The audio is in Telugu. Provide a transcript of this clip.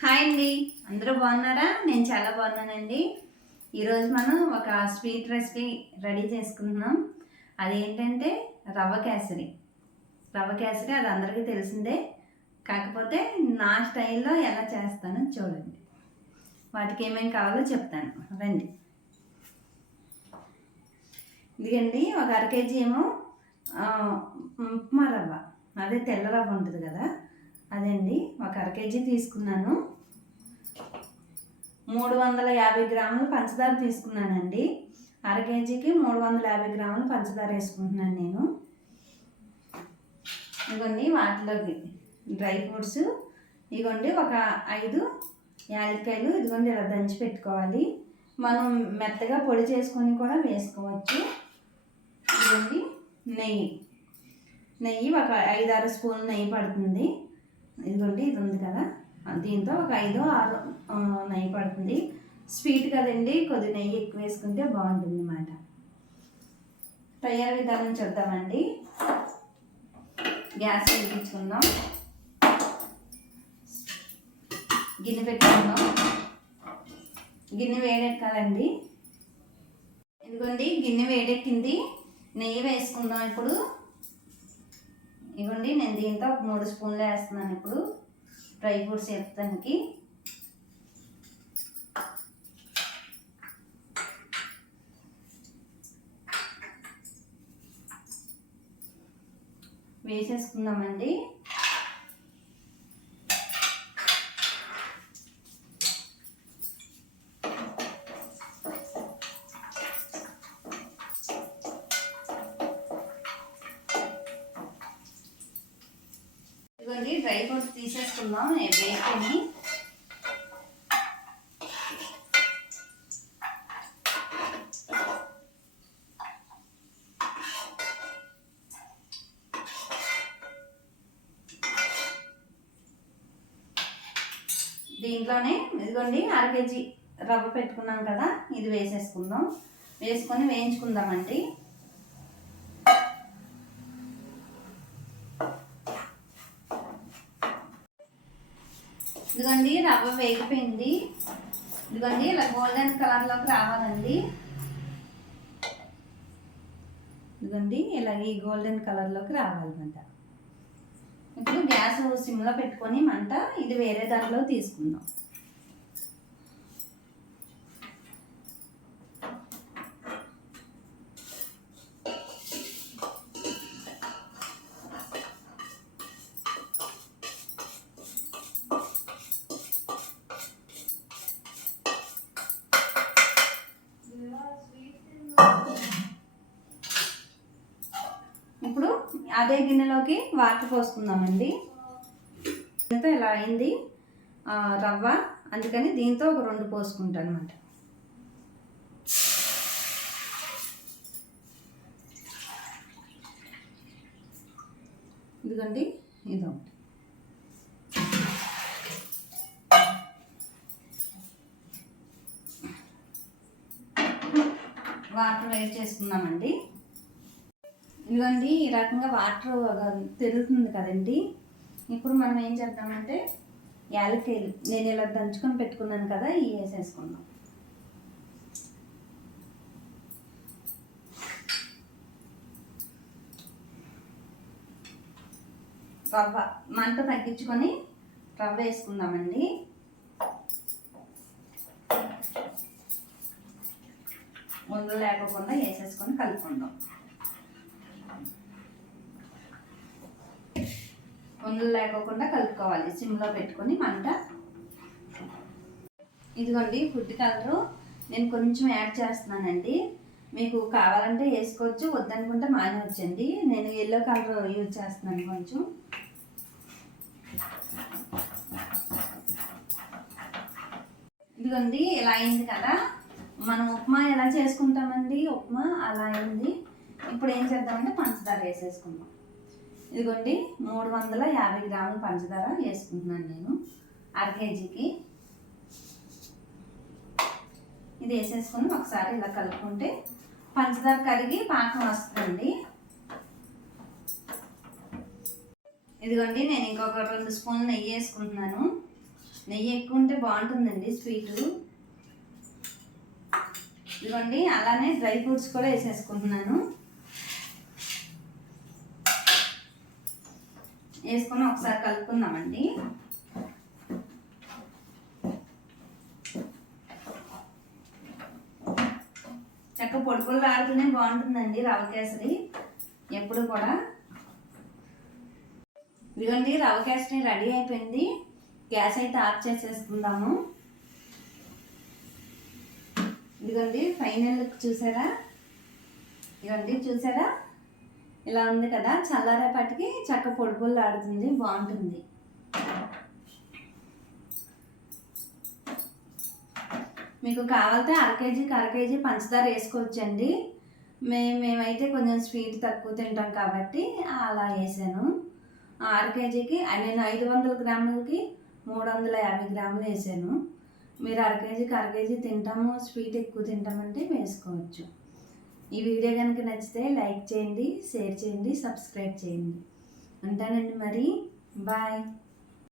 హాయ్ అండి. అందరూ బాగున్నారా? నేను చాలా బాగున్నానండి. ఈరోజు మనం ఒక స్వీట్ రెసిపీ రెడీ చేసుకుంటున్నాం. అదేంటంటే రవ్వ కేసరి. రవ్వ కేసరి అది అందరికీ తెలిసిందే. కాకపోతే నా స్టైల్లో ఎలా చేస్తానో చూడండి. వాటికి ఏమేమి కావాలో చెప్తాను. రండి. ఇదిగండి ఒక అర కేజీ ఏమో ఉప్మా రవ్వ. అదే తెల్ల రవ్వ ఉంటుంది కదా. అదండి ఒక అర కేజీ తీసుకున్నాను. మూడు వందల యాభై గ్రాములు పంచదార తీసుకున్నానండి. అర కేజీకి మూడు వందల యాభై గ్రాములు పంచదార వేసుకుంటున్నాను నేను. ఇదిగోండి వాటిలోకి డ్రై ఫ్రూట్స్ ఇదిగోండి ఒక ఐదు యాలక్కాయలు ఇదిగోండి ఇలా దంచి పెట్టుకోవాలి. మనం మెత్తగా పొడి చేసుకొని కూడా వేసుకోవచ్చు. ఇదిగోండి నెయ్యి. నెయ్యి ఒక ఐదు స్పూన్ నెయ్యి పడుతుంది. ఇదిగోండి ఇది ఉంది కదా. దీంతో ఒక ఐదు ఆరు నెయ్యి పడుతుంది. స్వీట్ కదండి కొద్ది నెయ్యి ఎక్కువ వేసుకుంటే బాగుంటుంది అన్నమాట తయారు విధానం చూద్దామండి గ్యాస్ వెలిగించుకుందాం. గిన్నె పెట్టుకుందాం. గిన్నె వేడెక్కాలండి. ఇదిగోండి గిన్నె వేడెక్కింది. నెయ్యి వేసుకుందాం ఇప్పుడు. ఇవ్వండి నేను దీంతో ఒక మూడు స్పూన్లు వేస్తున్నాను ఇప్పుడు. డ్రై ఫ్రూట్స్ వేస్తానికి వేసేసుకుందామండి. ఇదిగోండి డ్రై ఫ్రూట్స్ తీసేసుకుందాం. వేసుకొని దీంట్లోనే ఇదిగోండి అర కేజీ రవ్వ పెట్టుకున్నాం కదా. ఇది వేసేసుకుందాం. వేసుకొని వేయించుకుందామండి. ఇదిగోండి రవ్వ వేగిపోయింది. ఇదిగోండి ఇలా గోల్డెన్ కలర్లోకి రావాలండి. ఇదిగోండి ఇలా ఈ గోల్డెన్ కలర్లోకి రావాలన్నమాట. ఇప్పుడు గ్యాస్ సిమ్లో పెట్టుకొని మంట ఇది వేరే దాంట్లో తీసుకుందాం. అదే గిన్నెలోకి వాటర్ పోసుకుందామండి. దీంతో ఇలా అయింది. రవ్వ. అందుకని దీంతో ఒక రెండు పోసుకుంటాను అనమాట ఇదిగోండి ఇదో. వాటర్ వేడి చేసుకుందామండి. ఇదిగోండి ఈ రకంగా వాటర్ తిరుగుతుంది కదండి. ఇప్పుడు మనం ఏం చేద్దామంటే యాలక్కాయలు నేను ఇలా దంచుకొని పెట్టుకున్నాను కదా ఇవి వేసేసుకుందాం. రవ్వ మంట తగ్గించుకొని రవ్వ వేసుకుందామండి. ముందు లేకోకుండా వేసేసుకొని కలుపుకుందాం. ఉండలు లేకోకుండా కలుపుకోవాలి. సిమ్లో పెట్టుకొని మంట. ఇదిగోండి ఫుడ్ కలరు. నేను కొంచెం యాడ్ చేస్తున్నానండి. మీకు కావాలంటే వేసుకోవచ్చు వద్దనుకుంటే మానేవచ్చండి నేను ఎల్లో కలర్ యూజ్ చేస్తున్నాను కొంచెం. ఇదిగోండి ఇలా అయింది కదా. మనం ఉప్మా ఎలా చేసుకుంటామండి? ఉప్మా అలా అయింది. ఇప్పుడు ఏం చేద్దామంటే పంచదార వేసేసుకుందాం. ఇదిగోండి మూడు వందల యాభై గ్రాముల పంచదార వేసుకుంటున్నాను నేను అర కేజీకి. ఇది వేసేసుకుని ఒకసారి ఇలా కలుపుకుంటే పంచదార కరిగి పాకం వస్తుందండి. ఇదిగోండి నేను ఇంకొక రెండు స్పూన్లు నెయ్యి వేసుకుంటున్నాను. నెయ్యి ఎక్కువ ఉంటే బాగుంటుందండి స్వీటు. ఇదిగోండి అలానే డ్రై ఫ్రూట్స్ కూడా వేసేసుకుంటున్నాను. వేసుకొని ఒకసారి కలుపుకుందామండి. చక్క పొడుపులు పొడి బాగుంటుందండి రవ కేసరి. ఎప్పుడు కూడా. ఇదిగోండి రవ కేసరి రెడీ అయిపోయింది. గ్యాస్ అయితే ఆఫ్ చేసేసుకుందాము. ఇదిగోండి ఫైనల్ చూసారా? ఇదిగోండి చూసారా? ఇలా ఉంది కదా చల్లారేపాటికి చక్క పొడి ఆడుతుంది బాగుంటుంది. మీకు కావాలంటే అర కేజీకి అర కేజీ పంచదార వేసుకోవచ్చండి. మే మేమైతే కొంచెం స్వీట్ తక్కువ తింటాం కాబట్టి అలా వేసాను. అర కేజీకి నేను ఐదు వందల గ్రాములకి మూడు వందల యాభై గ్రాములు వేసాను. మీరు అర కేజీకి అర కేజీ తింటాము స్వీట్ ఎక్కువ తింటామంటే వేసుకోవచ్చు. ఈ వీడియో కనుక నచ్చితే లైక్ చేయండి షేర్ చేయండి సబ్స్క్రైబ్ చేయండి. ఉంటానండి మరి. బాయ్.